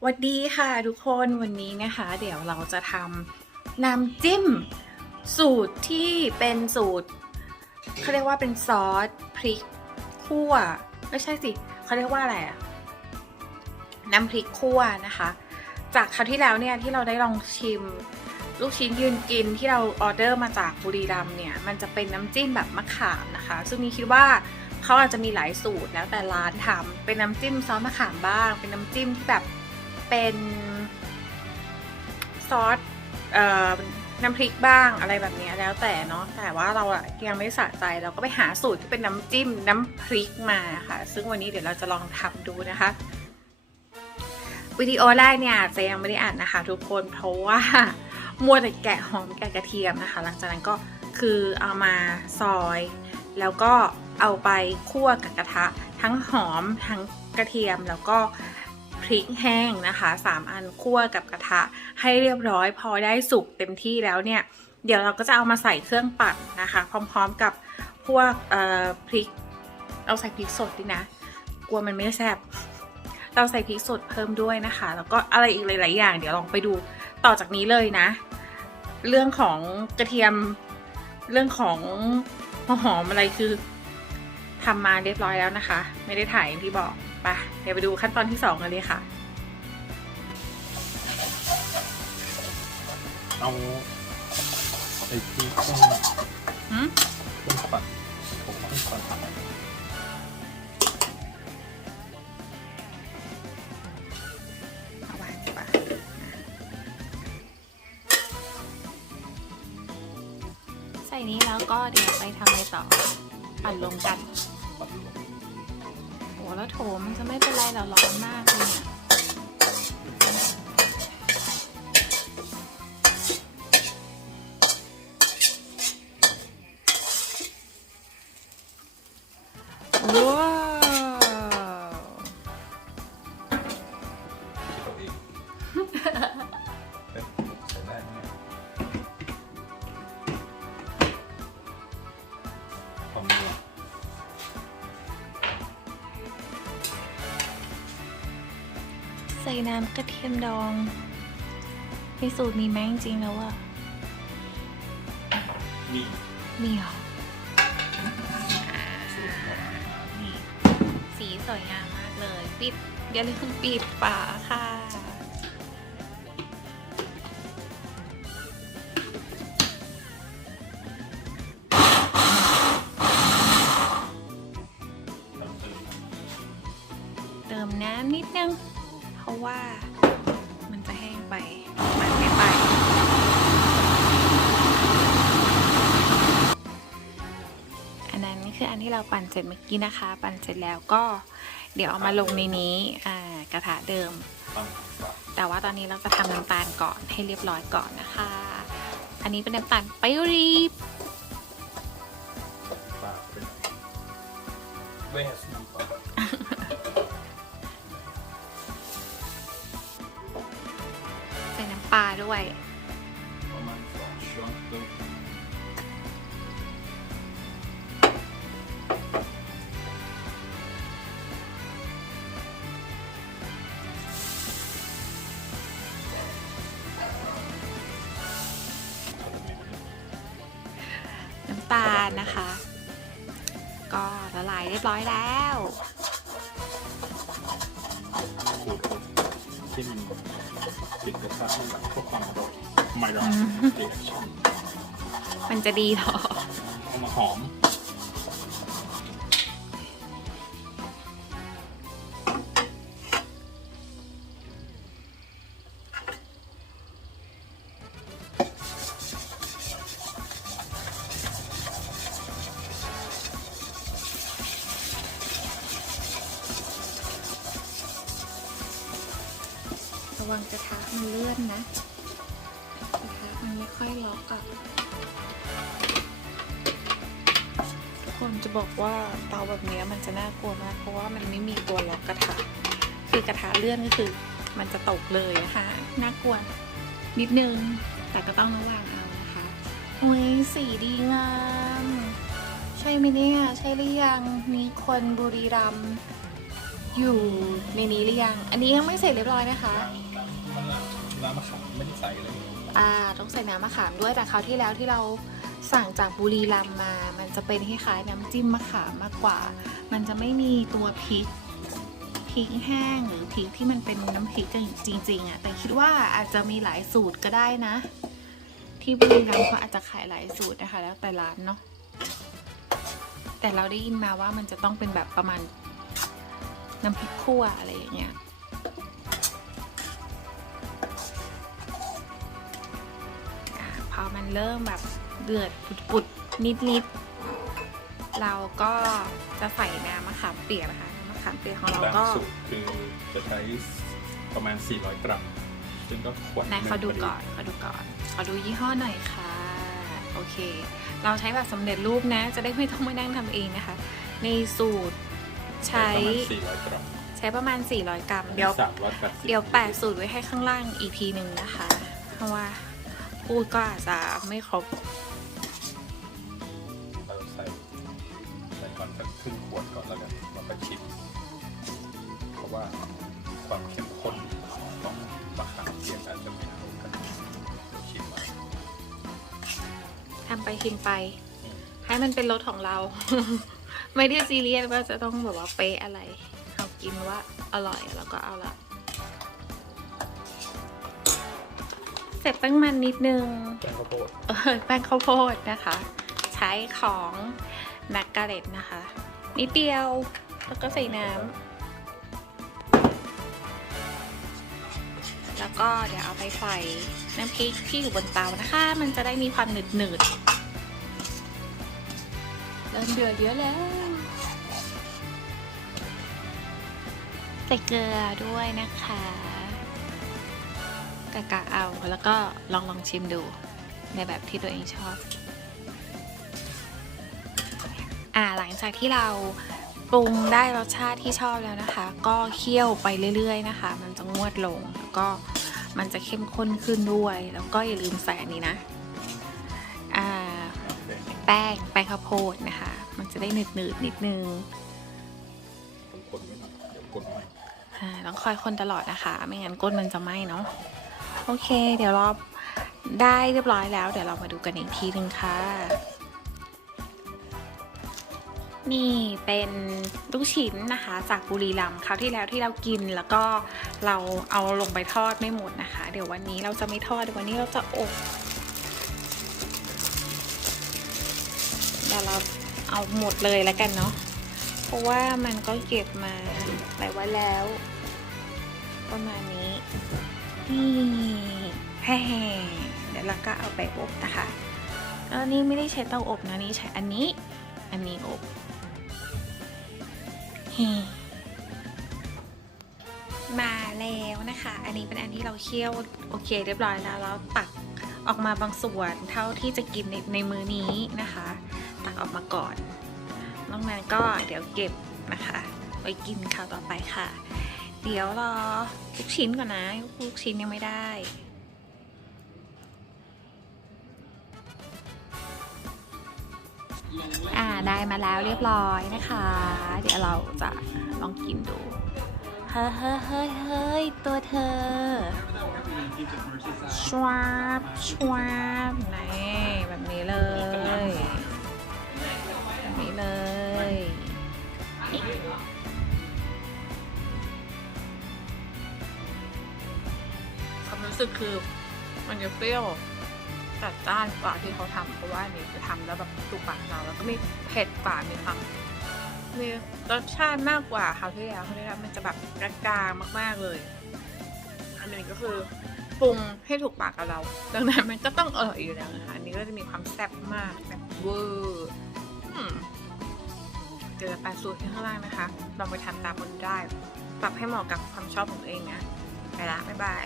สวัสดีค่ะทุกคนวันนี้นะคะ เดี๋ยวเราจะทำน้ำจิ้ม สูตรที่เป็นสูตรเขาเรียกว่าเป็นซอสพริกคั่วไม่ใช่สิเขาเรียกว่าอะไรอะน้ำพริกคั่วนะคะ จากคราวที่แล้วเนี่ยที่เราได้ลองชิม ลูกชิ้นยืนกินที่เราออเดอร์มาจากบุรีรัมเนี่ยมันจะเป็นน้ำจิ้มแบบมะขามนะคะ ซึ่งนี่คิดว่าเขาอาจจะมีหลายสูตรแล้วแต่ร้านทำเป็นน้ำจิ้มซอสมะขามบ้าง เป็นน้ำจิ้มที่แบบ เป็นซอสเอ่อน้ำพริกบ้างอะไรแบบนี้แล้วแต่เนาะแต่ว่าเราอะยังไม่สะใจเราก็ไปหาสูตรที่เป็นน้ำจิ้มน้ำพริกมาค่ะ ซึ่งวันนี้เดี๋ยวเราจะลองทำดูนะคะวิดีโอแรกเนี่ยจะยังไม่ได้อ่านนะคะ ทุกคนเพราะว่ามัวแต่แกะหอมแกะกระเทียมนะคะ หลังจากนั้นก็คือเอามาซอย แล้วก็เอาไปคั่วกับกระทะ ทั้งหอมทั้งกระเทียมแล้วก็ ริกแห้งนะคะสามอันคั่วกับกระทะให้เรียบร้อยพอได้สุกเต็มที่แล้วเนี่ย เดี๋ยวเราก็จะเอามาใส่เครื่องปั่นนะคะ พร้อมๆกับพวกเอ่อพริก เอาใส่พริกสดดีนะ กลัวมันไม่แซ่บเราใส่พริกสดเพิ่มด้วยนะคะ แล้วก็อะไรอีกหลาย ๆ อย่าง เดี๋ยวลองไปดูต่อจากนี้เลยนะ เรื่องของกระเทียมเรื่องของหัวหอมอะไรคือทำมาเรียบร้อยแล้วนะคะ ไม่ได้ถ่ายอย่างที่บอก ไปเดี๋ยวไปดูขั้นตอนที่สองกันเลยค่ะ เอาไอ้ที่เครื่องหืมเครื่องปั่นผมเครื่องปั่นเอาวางดีกว่าใส่นี้แล้วก็เดี๋ยวไปทำอะไรต่อ ปั่นลงกันปั่นลง โอ้แล้วโถมันจะไม่เป็นไรเราร้อนมากเลยเนี่ย ส่น้ำกระเทียมดอง ในสูตรมีไหมจริงๆแล้วอะนี่มีเหรอ สูตรของนี่สีสวยงามมากเลย ปิดอย่าลืมปิดฝาค่ะน้ำตื้นเติมน้ำนิดนึงเพ ราะว่ามันจะแห้งไป มันไม่ไป อันนั้นคืออันที่เราปั่นเสร็จเมื่อกี้นะคะ ปั่นเสร็จแล้วก็เดี๋ยวเอามาลงในนี้กระทะเดิม แต่ว่าตอนนี้เราจะทำน้ำตาลก่อนให้เรียบร้อยก่อนนะคะ อันนี้เป็นน้ำตาลไปรีบเป็นเวสน้ำปลาใด้วย ประมาณสองช้อนโต๊ะน้ำตาลนะคะ ก็ละลายเรียบร้อยแล้วสูตรที่มัน ติดกระทะให้แบบพวกความอร่อยไม่ร้ออืนมเรียกชั่นมันจะดีเหรอเอามาหอม วังกระทะมันเลื่อนนะกระทะมันไม่ค่อยล็อกอะทุกคนจะบอกว่าเตาแบบเนี้ยมันจะน่ากลัวมากเพราะว่ามันไม่มีตัวล็อกกระทะ คือกระทะเลื่อนก็คือมันจะตกเลยนะคะน่ากลัวนิดนึงแต่ก็ต้องระวังเอานะคะโอ้ยสีดีงามใช่ไหมเนี่ยใช่หรือยังมีคนบุรีรัมย์อยู่ในนี้หรือยัง อันนี้ยังไม่เสร็จเรียบร้อยนะคะมัน น้ำมะขามไม่ได้ใส่เลยอ่าต้องใส่น้ำมะขามด้วยแต่คราวที่แล้วที่เราสั่งจากบุรีรัมย์มา มันจะเป็นคล้ายๆน้ำจิ้มมะขามมากกว่า มันจะไม่มีตัวพริกพริกแห้งหรือพริกที่มันเป็นน้ำพริกจริงๆอะ่ะแต่คิดว่าอาจจะมีหลายสูตรก็ได้นะ ที่บุรีรัมย์เขาอาจจะขายหลายสูตรนะคะ แล้วแต่ร้านเนาะแต่เราได้ยินมาว่ามันจะต้องเป็นแบบประมาณน้ำพริกคั่วอะไรอย่างเงี้ย เริ่มแบบเดือดปุดๆนิดๆเราก็จะใส่น้ำมะขามเปียกนะคะน้ำมะขามเปียกของเราบางก็สูตรคือจะใช้ประมาณ 400 กรัม ซึ่งก็ขวดไหนหงขอดูพดีก่อนขอดูก่อนขอดูยี่ห้อหน่อยค่ะ โอเค เราใช้แบบสำเร็จรูปนะ จะได้ไม่ต้องมานั่งทำเองนะคะ ในสูตรใช้ ประมาณ400 กรัมใช้ประมาณ 400 กรัม เดี๋ยว 380เดี๋ยวแปะสูตรไว้ให้ข้างล่างอีกทีหนึ่งนะคะ เพราะว่า พูดก็อาจจะไม่ครบเราใส่ใส่ก่อนสักครึ่งขวดก่อนแล้วกันเราไปชิมเพราะว่าความเข้มข้นของมะขามเปียกอาจจะไม่เท่ากันเดี๋ยวชิมมาทำไปชิมไป ให้มันเป็นรสของเรา ไม่ได้ซีเรียสว่าจะต้องแบบว่าเป๊ะอะไร เอากินว่าอร่อยแล้วก็เอาละ เสร็จแป้งมันนิดนึงแกงข้าวโพดเออแป้งข้าวโพดนะคะ ใช้ของแมกกาเรตนะคะ นิดเดียว แล้วก็ใส่น้ำ แล้วก็เดี๋ยวเอาไปใส่น้ำพริกที่อยู่บนเตานะคะ มันจะได้มีความหนืดหนืดๆเริ่มเดือดเยอะแล้ว ใส่เกลือด้วยนะคะ กะกะเอาแล้วก็ลองลองชิมดูในแบบที่ตัวเองชอบ อ่าหลังจากที่เราปรุงได้รสชาติที่ชอบแล้วนะคะ ก็เคี่ยวไปเรื่อย ๆ นะคะ มันจะงวดลงแล้วก็มันจะเข้มข้นขึ้นด้วย แล้วก็อย่าลืมใส่อันนี้นะอ่าแป้งแป้งข้าวโพดนะคะ มันจะได้หนืดๆนิดนึงคนๆไว้หน่อยเดี๋ยวกดไหมอ่าต้องคอยคนตลอดนะคะ ไม่งั้นก้นมันจะไหม้เนาะ โอเค เดี๋ยวเราได้เรียบร้อยแล้ว เดี๋ยวเรามาดูกันอีกทีหนึ่งค่ะ นี่เป็นลูกชิ้นนะคะจากบุรีรัมย์คราวที่แล้วที่เรากินแล้วก็เราเอาลงไปทอดไม่หมดนะคะ เดี๋ยววันนี้เราจะไม่ทอดเดี๋ยววันนี้เราจะอบเดี๋ยวเราเอาหมดเลยแล้วกันเนาะเพราะว่ามันก็เก็บมาหลายวันแล้ว ประมาณนี้ นี่แฮ่เดี๋ยวเราก็เอาไปอบนะคะแล้วนี่ไม่ได้ใช้เตาอบนะนี่ใช้อันนี้ อันนี้อบเฮมาแล้วนะคะ อันนี้เป็นอันที่เราเคี่ยวโอเคเรียบร้อยแล้วแล้วตักออกมาบางส่วนเท่าที่จะกินในในมือนี้นะคะ ตักออกมาก่อนนอกนั้นก็เดี๋ยวเก็บนะคะ ไว้กินคราวต่อไปค่ะ เดี๋ยวรอลูกชิ้นก่อนนะ ลูกชิ้นยังไม่ได้อ่าได้มาแล้วเรียบร้อยนะคะ เดี๋ยวเราจะลองกินดู เฮ้ยเฮ้ยเฮ้ยเฮ้ยตัวเธอชวาบชวาบนี่แบบนี้เลยแบบนี้เลย สึกคือมันจะเปรี้ยวจัดจ้านกว่าที่เขาทำเพราะว่าอันนี้จะทำแล้วแบบถูกปากเราแล้วก็มีเผ็ดกว่ามีความมีรสชาติมากกว่าคราวที่แล้วคราวที่แล้วมันจะแบบกลางๆมาก ๆเลย อันนี้ก็คือปรุงให้ถูกปากกับเรา ดังนั้นมันก็ต้องอร่อยอยู่แล้วนะคะอันนี้ก็จะมีความแซ่บมากแบบเวอร์อืมเดี๋ยวจะแปะสูตรที่ข้างล่างนะคะลองไปทำตามบนได้ ปรับให้เหมาะกับความชอบของตัวเองนะไปละบ๊ายบาย